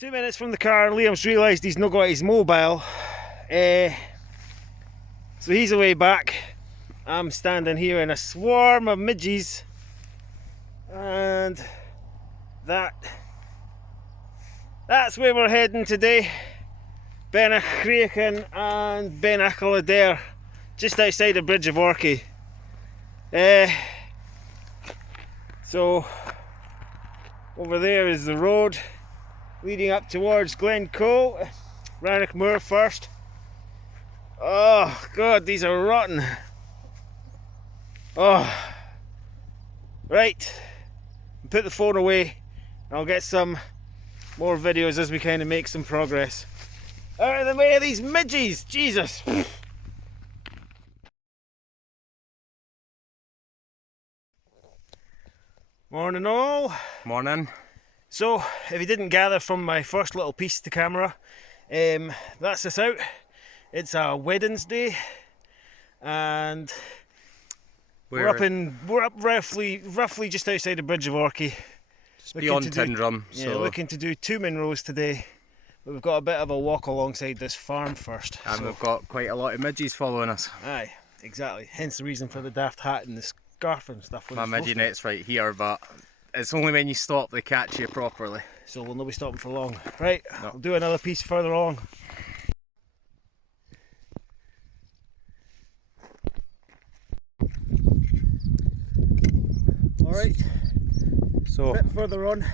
2 minutes from the car, Liam's realised he's not got his mobile. So he's away back. I'm standing here in a swarm of midges. And that's where we're heading today. Benachraken and Benachalader, just outside the Bridge of Orchy. So over there is the road leading up towards Glencoe. Rannochmoor first. Oh god, these are rotten. Oh, right, put the phone away. I'll get some more videos as we kind of make some progress. Out of the way of these midges, Jesus. Morning all. Morning. So, if you didn't gather from my first little piece to camera, that's us out. It's a Wednesday, and we're up roughly just outside the Bridge of Orchy. Just beyond Tindrum. Yeah, looking to do 2 Munros today. But we've got a bit of a walk alongside this farm first. And we've got quite a lot of midges following us. Aye, exactly. Hence the reason for the daft hat and the scarf and stuff. My midgie net's right here, but it's only when you stop they catch you properly. So we'll not be stopping for long. Right, no. We'll do another piece further on. Alright, so a bit further on.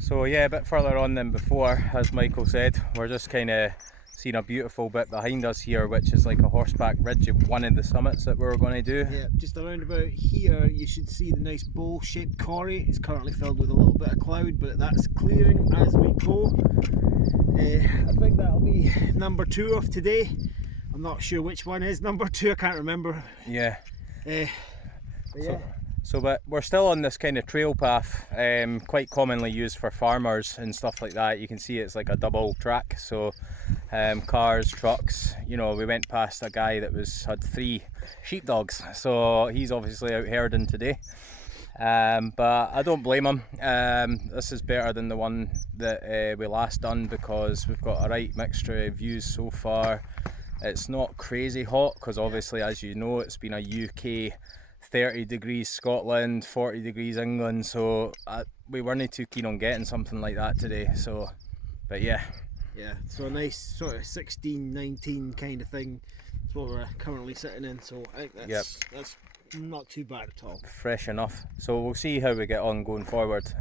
So yeah, a bit further on than before, as Michael said. We're just kind of seeing a beautiful bit behind us here, which is like a horseback ridge of one of the summits that we're going to do. Yeah, just around about here you should see the nice bowl-shaped corrie. It's currently filled with a little bit of cloud, but that's clearing as we go. I think that'll be number 2 of today. I'm not sure which one is number 2, I can't remember. Yeah. But yeah. But we're still on this kind of trail path, quite commonly used for farmers and stuff like that. You can see it's like a double track, so cars, trucks, you know, we went past a guy that had 3 sheepdogs, so he's obviously out herding today. But I don't blame him. This is better than the one that we last done, because we've got a right mixture of views so far. It's not crazy hot, because obviously, as you know, it's been a UK 30 degrees Scotland, 40 degrees England, so we weren't too keen on getting something like that today. So, but yeah, so a nice sort of 16, 19 kind of thing is what we're currently sitting in, so I think that's not too bad at all. Fresh enough. So we'll see how we get on going forward,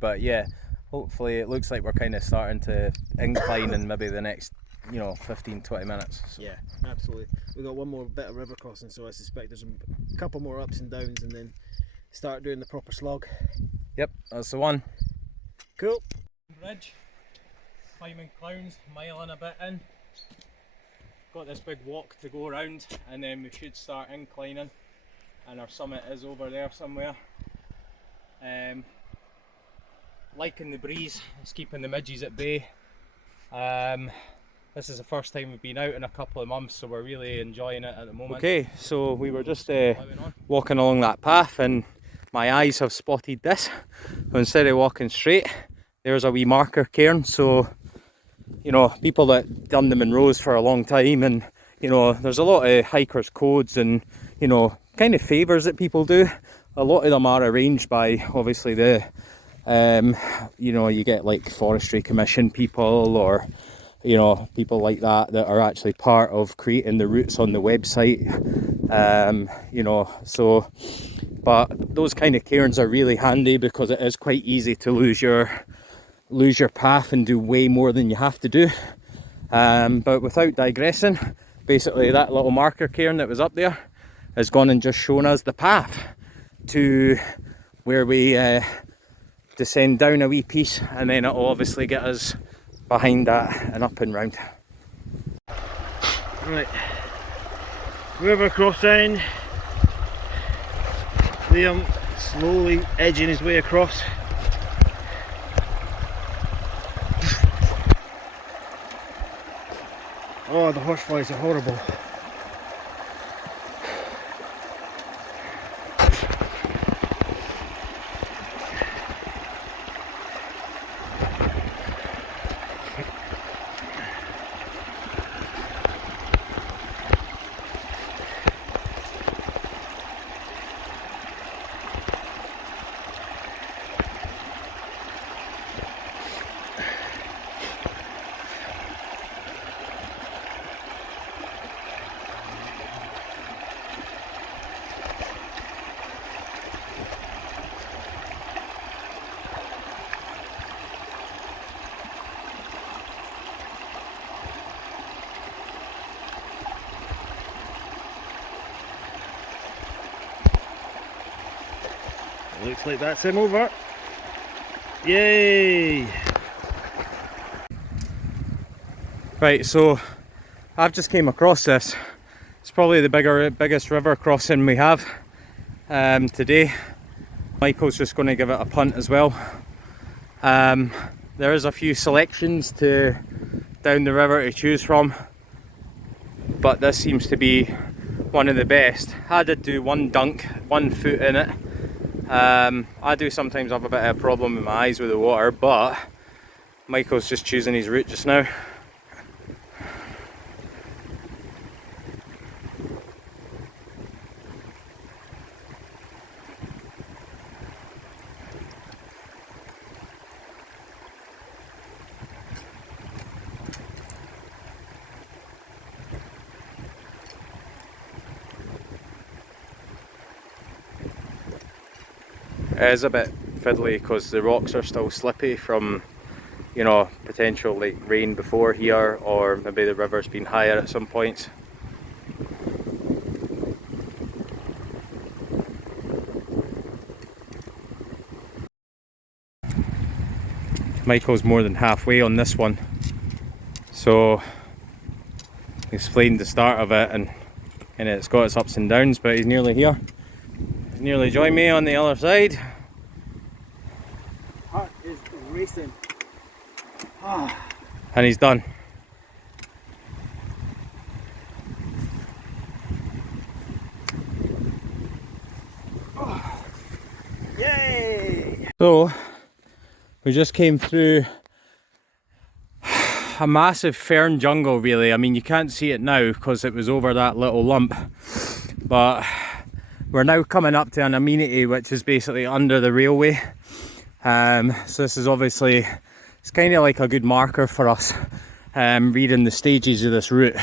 but yeah, hopefully it looks like we're kind of starting to incline in maybe the next 15-20 minutes. So. Yeah, absolutely. We've got one more bit of river crossing, so I suspect there's a couple more ups and downs and then start doing the proper slog. Yep, that's the one. Cool. Bridge, climbing clowns, mile and a bit in. Got this big walk to go around, and then we should start inclining, and our summit is over there somewhere. Liking the breeze, it's keeping the midges at bay. This is the first time we've been out in a couple of months, so we're really enjoying it at the moment. Okay, so we were just walking along that path, and my eyes have spotted this. So instead of walking straight, there's a wee marker cairn. So, people that done the Munros for a long time, and there's a lot of hikers codes and kind of favours that people do. A lot of them are arranged by obviously the you get like Forestry Commission people, or people like that are actually part of creating the routes on the website. But those kind of cairns are really handy, because it is quite easy to lose your path and do way more than you have to do. But without digressing, basically that little marker cairn that was up there has gone and just shown us the path to where we descend down a wee piece, and then it'll obviously get us behind that and up and round. Right, river crossing. Liam slowly edging his way across. Oh, the horseflies are horrible. Looks like that's him over. Yay! Right, so I've just came across this. It's probably the biggest river crossing we have today. Michael's just going to give it a punt as well. There is a few selections to down the river to choose from, but this seems to be one of the best. I did do one dunk, 1 foot in it. I do sometimes have a bit of a problem with my eyes with the water, but Michael's just choosing his route just now. It is a bit fiddly because the rocks are still slippy from, you know, potential like rain before here, or maybe the river's been higher at some points. Michael's more than halfway on this one, so he explained the start of it, and it's got its ups and downs, but he's nearly here. He's nearly joined me on the other side. Heart is racing. And he's done. Yay! So we just came through a massive fern jungle, really. I mean, you can't see it now because it was over that little lump, but we're now coming up to an amenity which is basically under the railway. So this is obviously, it's kind of like a good marker for us, reading the stages of this route.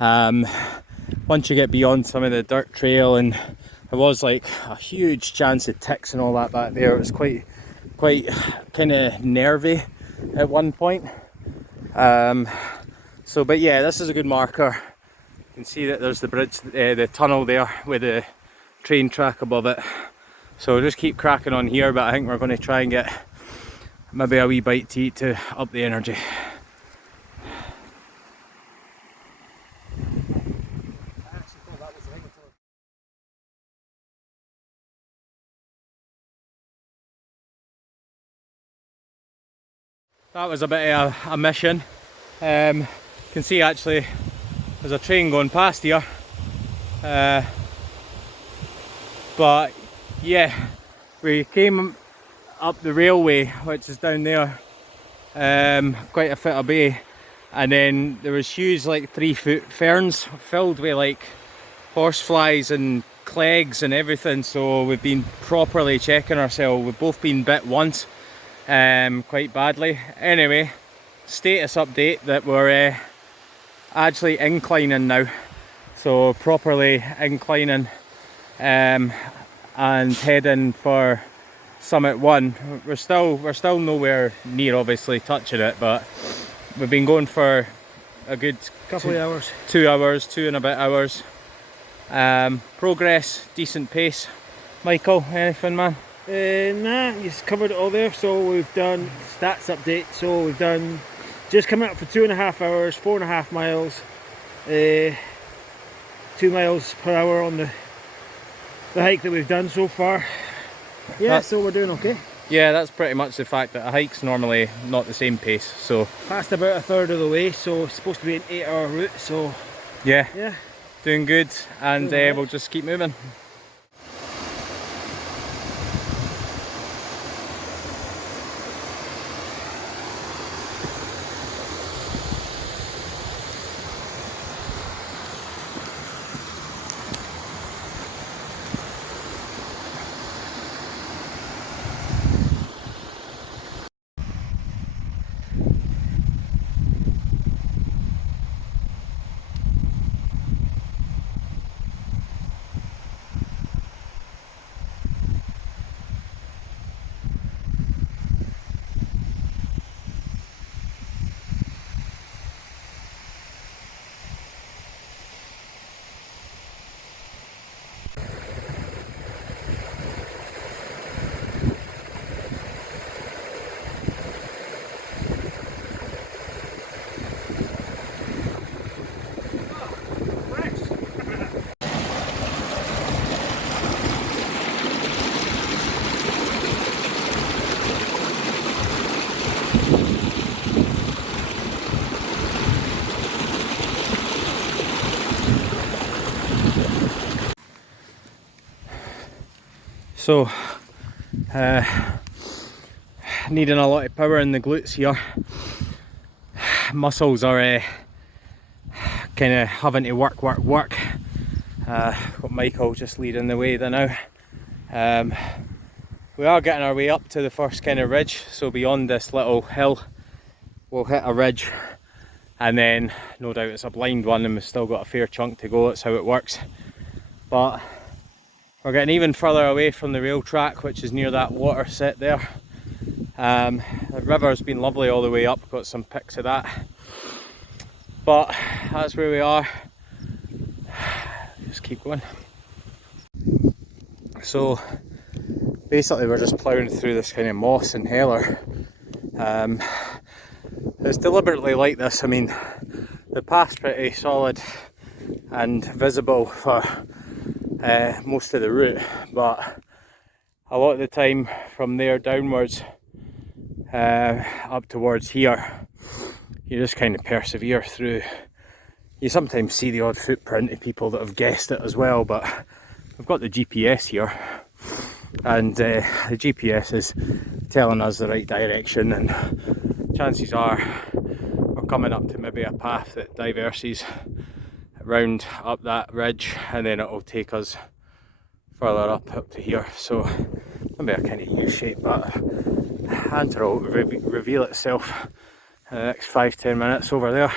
Once you get beyond some of the dirt trail, and there was like a huge chance of ticks and all that back there. It was quite kind of nervy at one point. But yeah, this is a good marker. You can see that there's the bridge, the tunnel there with the train track above it. So we'll just keep cracking on here, but I think we're going to try and get maybe a wee bite to eat to up the energy. That was a bit of a mission. You can see actually there's a train going past here. But yeah, we came up the railway, which is down there, quite a foot away, and then there was huge like 3-foot ferns filled with like horseflies and clegs and everything. So we've been properly checking ourselves. We've both been bit once, quite badly. Anyway, status update that we're actually inclining now, so properly inclining, and heading for summit 1. We're still nowhere near obviously touching it, but we've been going for a good Couple of hours. 2 hours, 2 and a bit hours. Progress, decent pace. Michael, anything, man? Nah, you've covered it all there. So we've done stats update. So we've done just coming up for 2.5 hours, 4.5 miles, 2 miles per hour on the hike that we've done so far. Yeah, so we're doing okay. Yeah, that's pretty much the fact that a hike's normally not the same pace. So Passed about a third of the way, so it's supposed to be an 8-hour route. So yeah, yeah, doing good, and Doing alright. we'll just keep moving. So needing a lot of power in the glutes here. Muscles are kind of having to work. Got Michael just leading the way there now. We are getting our way up to the first kind of ridge, so beyond this little hill we'll hit a ridge, and then no doubt it's a blind one and we've still got a fair chunk to go. That's how it works. But we're getting even further away from the rail track, which is near that water set there. The river's been lovely all the way up, got some pics of that. But that's where we are. Just keep going. So basically we're just ploughing through this kind of moss and heather. It's deliberately like this. I mean, the path's pretty solid and visible for most of the route, but a lot of the time from there downwards up towards here, you just kind of persevere through. You sometimes see the odd footprint of people that have guessed it as well, but we've got the GPS here, and the GPS is telling us the right direction, and chances are we're coming up to maybe a path that diverses round up that ridge, and then it will take us further up to here. So maybe a kind of U shape, but answer will reveal itself in the next 5-10 minutes over there.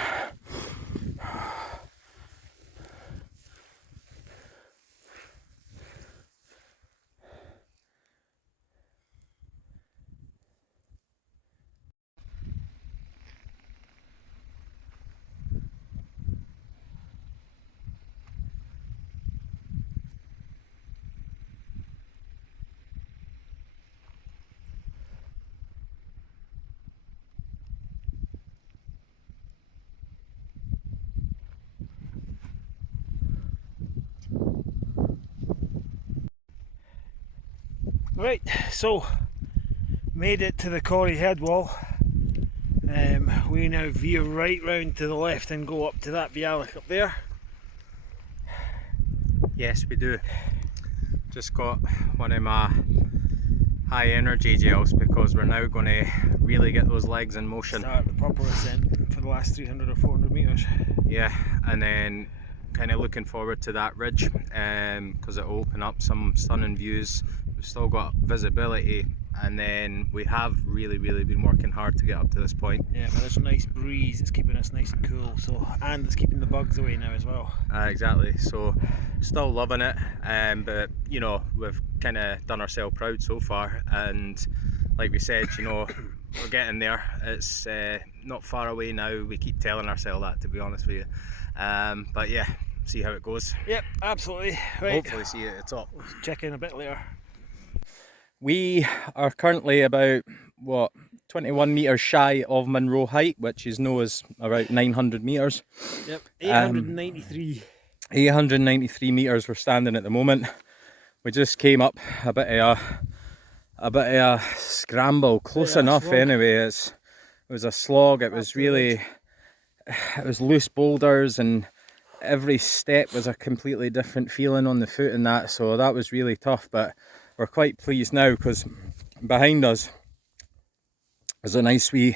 Right, so made it to the Corrie head wall. We now veer right round to the left and go up to that viaduct up there. Yes, we do. Just got one of my high energy gels because we're now going to really get those legs in motion. Start the proper ascent for the last 300 or 400 metres. Yeah, and then kind of looking forward to that ridge because it'll open up some stunning views. We've still got visibility, and then we have really been working hard to get up to this point. Yeah, but there's a nice breeze, it's keeping us nice and cool, so, and it's keeping the bugs away now as well. Exactly, so still loving it, but you know, we've kind of done ourselves proud so far, and like we said, you know, we're getting there. It's not far away now. We keep telling ourselves that, to be honest with you, but yeah, see how it goes. Yep, absolutely. Right. Hopefully see it at the top. We'll check in a bit later. We are currently about, what, 21 metres shy of Monroe height, which is known as about 900 metres. Yep, 893. 893 metres we're standing at the moment. We just came up a bit of a scramble, close enough anyway. It was a slog. It was really, it was loose boulders, and every step was a completely different feeling on the foot and that, so that was really tough. But we're quite pleased now because behind us is a nice wee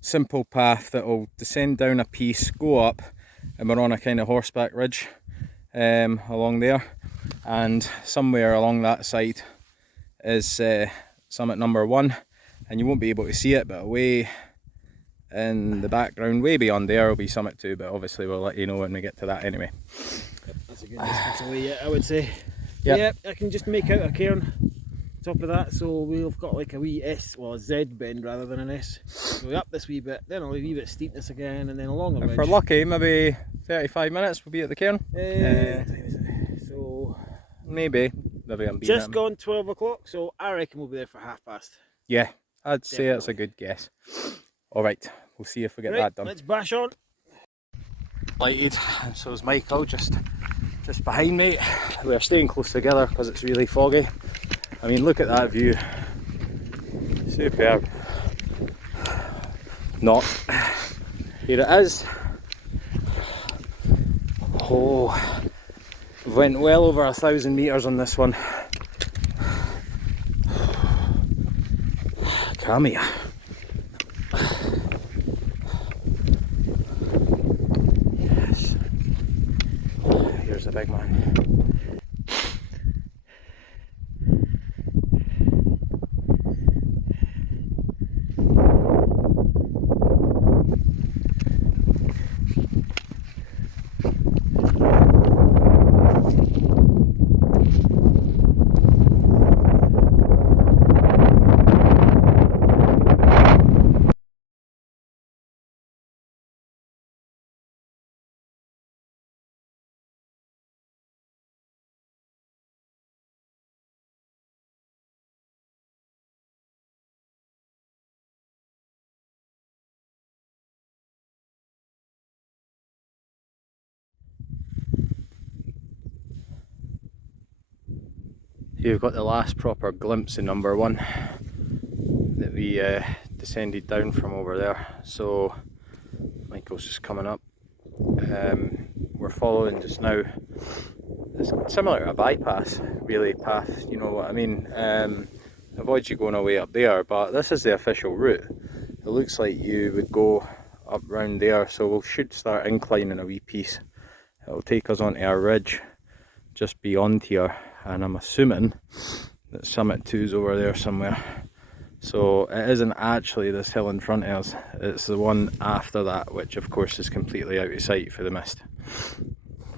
simple path that will descend down a piece, go up, and we're on a kind of horseback ridge along there, and somewhere along that side is summit number 1, and you won't be able to see it, but away in the background, way beyond there, will be summit 2, but obviously we'll let you know when we get to that anyway. Yep, that's a good distance away, yeah, I would say. Yep. Yeah, I can just make out a cairn top of that, so we've got like a wee S, well a Z bend rather than an S. So up this wee bit, then a wee bit of steepness again, and then along the ridge. If we're lucky, maybe 35 minutes we'll be at the cairn. So maybe I'm being just gone 12 o'clock, so I reckon we'll be there for 5:30. Yeah, I'd say that's a good guess. Alright, we'll see if we get that done. Let's bash on. Lighted, and so is Michael just behind me. We're staying close together because it's really foggy. I mean, look at that view. Superb. Not. Here it is. Oh, we went well over 1,000 metres on this one. Come here. Yes. Here's the big man. You've got the last proper glimpse of number 1 that we descended down from over there. So Michael's just coming up. We're following just now. It's similar to a bypass, really, path, you know what I mean. Avoids you going away up there, but this is the official route. It looks like you would go up round there, so we should start inclining a wee piece. It'll take us onto a ridge just beyond here, and I'm assuming that Summit 2 is over there somewhere. So it isn't actually this hill in front of us, it's the one after that, which of course is completely out of sight for the mist.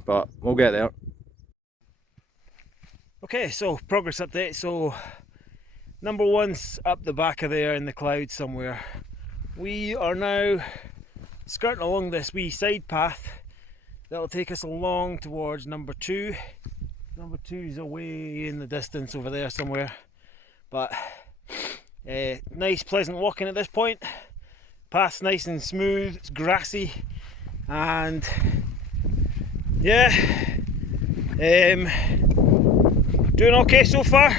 But we'll get there. Okay, so progress update. So number 1's up the back of there in the clouds somewhere. We are now skirting along this wee side path that'll take us along towards number 2. Number 2 is away in the distance over there somewhere, but nice pleasant walking at this point. Path's nice and smooth, it's grassy, and yeah, doing okay so far.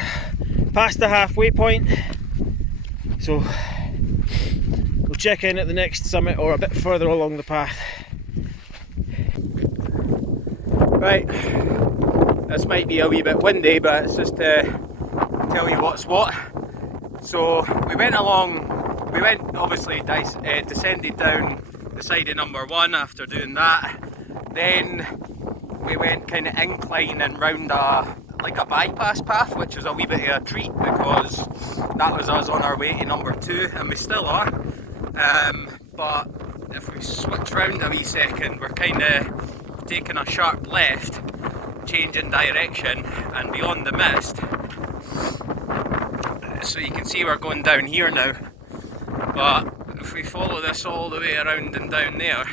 Past the halfway point, so we'll check in at the next summit or a bit further along the path. Right, this might be a wee bit windy, but it's just to tell you what's what. So we went obviously descended down the side of number 1 after doing that. Then we went kind of incline and round like a bypass path, which was a wee bit of a treat because that was us on our way to number 2, and we still are. But if we switch round a wee second, we're kind of taking a sharp left, changing direction, and beyond the mist. So you can see we're going down here now. But if we follow this all the way around and down there,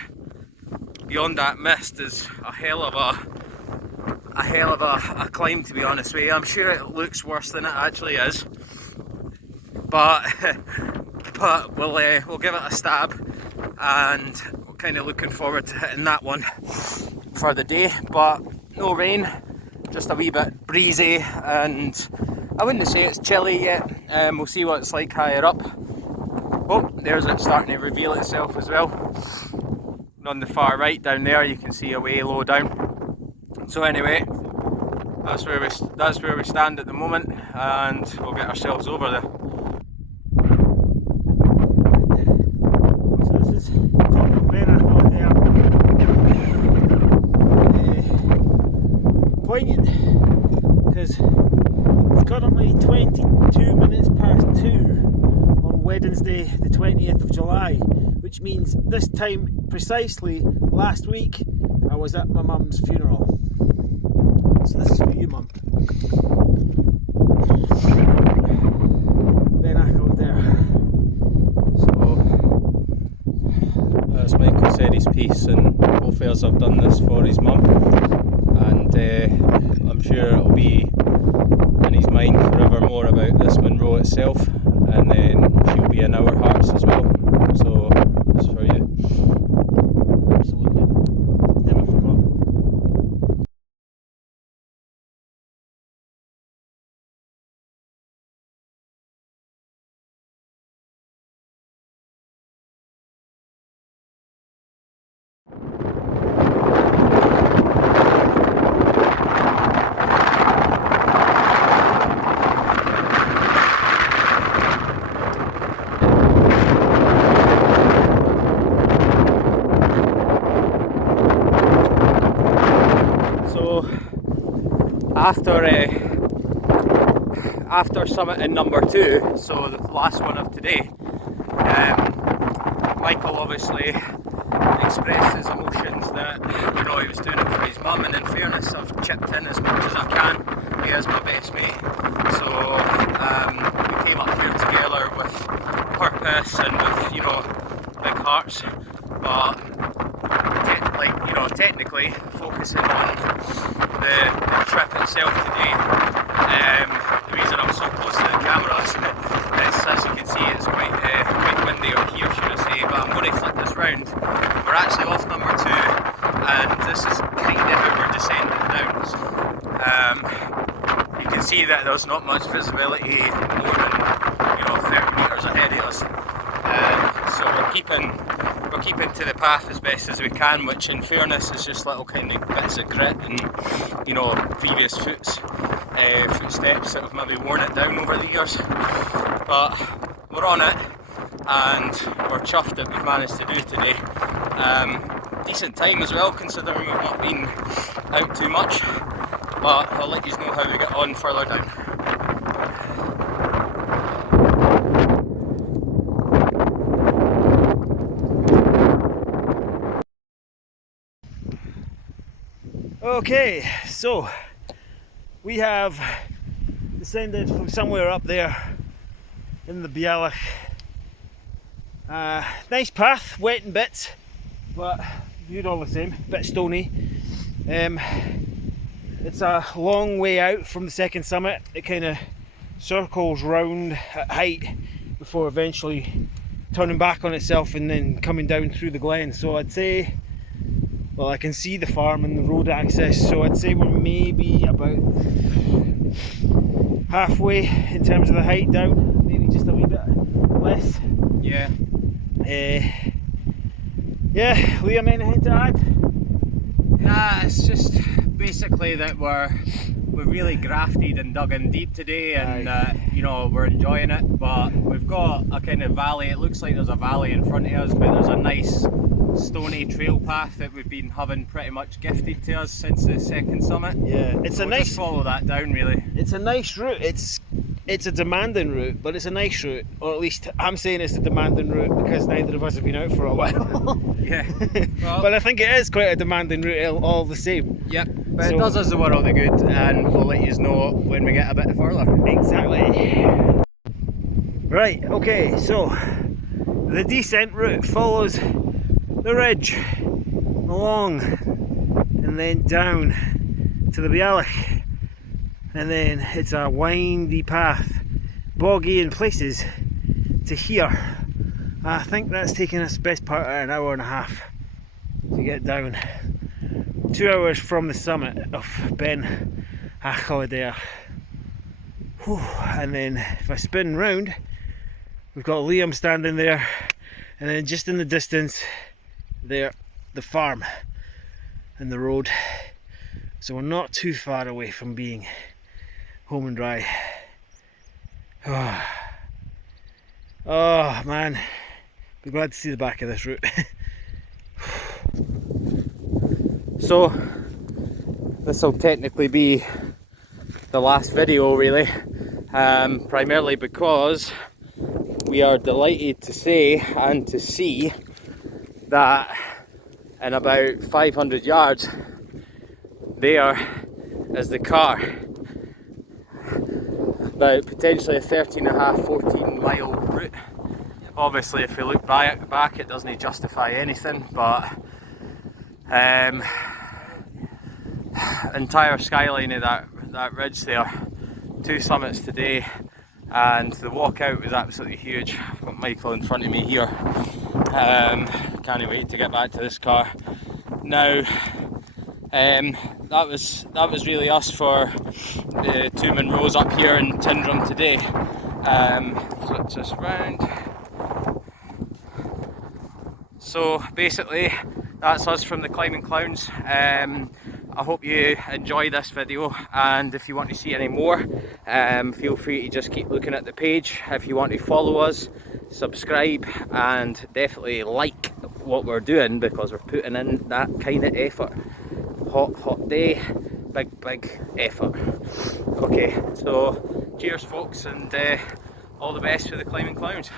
beyond that mist is a hell of a climb, to be honest with you. I'm sure it looks worse than it actually is, but we'll give it a stab, and we're kind of looking forward to hitting that one for the day. But no rain, just a wee bit breezy, and I wouldn't say it's chilly yet. We'll see what it's like higher up. Oh, there's it starting to reveal itself as well. And on the far right down there you can see a way low down. So anyway, that's where we stand at the moment, and we'll get ourselves over there. So this is top of Benner there. Poignant, because it's currently 22 minutes past 2 on Wednesday the 20th of July, which means this time precisely last week I was at my mum's funeral. So this is for you, Mum. Ben Ackle there. So as Michael said his piece, and both of us have done this for his mum, and I'm sure it'll be in his mind forevermore about this Munro itself, and then she'll be in our hearts as well. So it's for you. Absolutely. Never forgot. after summit in number 2, so the last one of today, Michael obviously expressed his emotions that, you know, he was doing it for his mum, and in fairness I've chipped in as much as I can. He is my best mate, so we came up here together with purpose and with, you know, big hearts, but technically focusing on the trip itself today, the reason I'm so close to the cameras is, as you can see, it's quite windy out here, should I say, but I'm going to flip this round. We're actually off number 2, and this is kind of how we're descending down. You can see that there's not much visibility more than, you know, 30 metres ahead of us, so we're keeping to the path as best as we can, which in fairness is just little kind of bits of grit and, you know, previous footsteps that have maybe worn it down over the years, but we're on it and we're chuffed that we've managed to do today. Decent time as well, considering we've not been out too much, but I'll let you know how we get on further down. Okay, so we have descended from somewhere up there in the Bialach. Nice path, wet in bits, but viewed all the same, bit stony. It's a long way out from the second summit. It kind of circles round at height before eventually turning back on itself and then coming down through the glen. So I'd say, well, I can see the farm and the road access, so I'd say we're maybe about halfway in terms of the height down, maybe just a wee bit less. Yeah. Yeah, Liam, anything to add? Nah, it's just basically that we've really grafted and dug in deep today, and you know, we're enjoying it, but we've got a kind of valley. It looks like there's a valley in front of us, but there's a nice stony trail path that we've been having pretty much gifted to us since the second summit. Yeah, it's so a nice, just follow that down really. It's a nice route. It's a demanding route, but it's a nice route, or at least I'm saying it's a demanding route because neither of us have been out for a while. Yeah, well, but I think it is quite a demanding route all the same. Yep, but it does us the world of good, and we'll let you know when we get a bit further. Exactly. Right, okay, so the descent route follows the ridge along and then down to the Bialach, and then it's a windy path, boggy in places, to here. I think that's taken us best part of an hour and a half to get down. 2 hours from the summit of Ben Achalader. And then if I spin round, we've got Liam standing there, and then just in the distance there, the farm and the road. So we're not too far away from being home and dry. Oh man, be glad to see the back of this route. So this will technically be the last video really, primarily because we are delighted to say and to see that in about 500 yards there is the car. About potentially a 13.5-14 mile route. Obviously if we look back it doesn't justify anything, but entire skyline of that ridge there, 2 summits today, and the walk out was absolutely huge. I've got Michael in front of me here. Can't wait to get back to this car. Now that was really us for the 2 Monroes up here in Tyndrum today. Flip this round. So basically that's us from the Climbing Clowns. I hope you enjoy this video, and if you want to see any more, feel free to just keep looking at the page. If you want to follow us, subscribe, and definitely like what we're doing because we're putting in that kind of effort. Hot day, big effort. Okay, so cheers folks, and all the best for the climbing clowns.